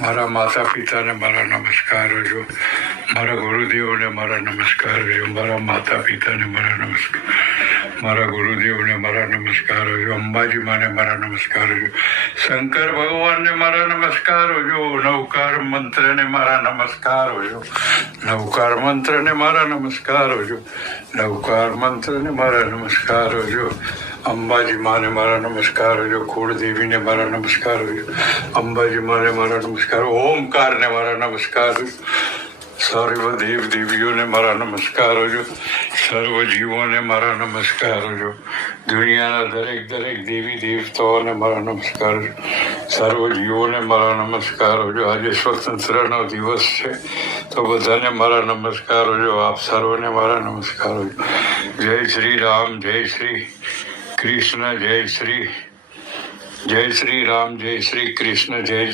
મારા માતા પિતાને મારા નમસ્કાર હજુ, મારા ગુરુદેવને મારા નમસ્કાર હજુ, મારા માતા પિતાને મારા નમસ્કાર, મારા ગુરુદેવને મારા નમસ્કાર હજુ, અંબાજી માને મારા નમસ્કાર હજુ, શંકર ભગવાનને મારા નમસ્કાર હજુ, નવકાર મંત્રને મારા નમસ્કાર હજુ, નવકાર મંત્રને મારા નમસ્કાર હજુ, નવકાર મંત્રને મારા નમસ્કાર હજુ, અંબાજી માને મારા નમસ્કાર હજુ, કુળદેવીને મારા નમસ્કાર હજુ, અંબાજી માને મારા નમસ્કાર, ઓમકારને મારા નમસ્કાર હજુ, સર્વ દેવ દેવીઓને મારા નમસ્કાર હજુ, સર્વ જીવોને મારા નમસ્કાર હજુ, દુનિયાના દરેક દેવી દેવતાઓને મારા નમસ્કાર હજુ, સર્વ જીવોને મારા નમસ્કાર હજુ. આજે સ્વતંત્રનો દિવસ છે તો બધાને મારા નમસ્કાર હજુ, આપ સર્વને મારા નમસ્કાર હજુ. જય શ્રી રામ, જય શ્રી કૃષ્ણ, જય શ્રી રામ, જય શ્રી કૃષ્ણ, જય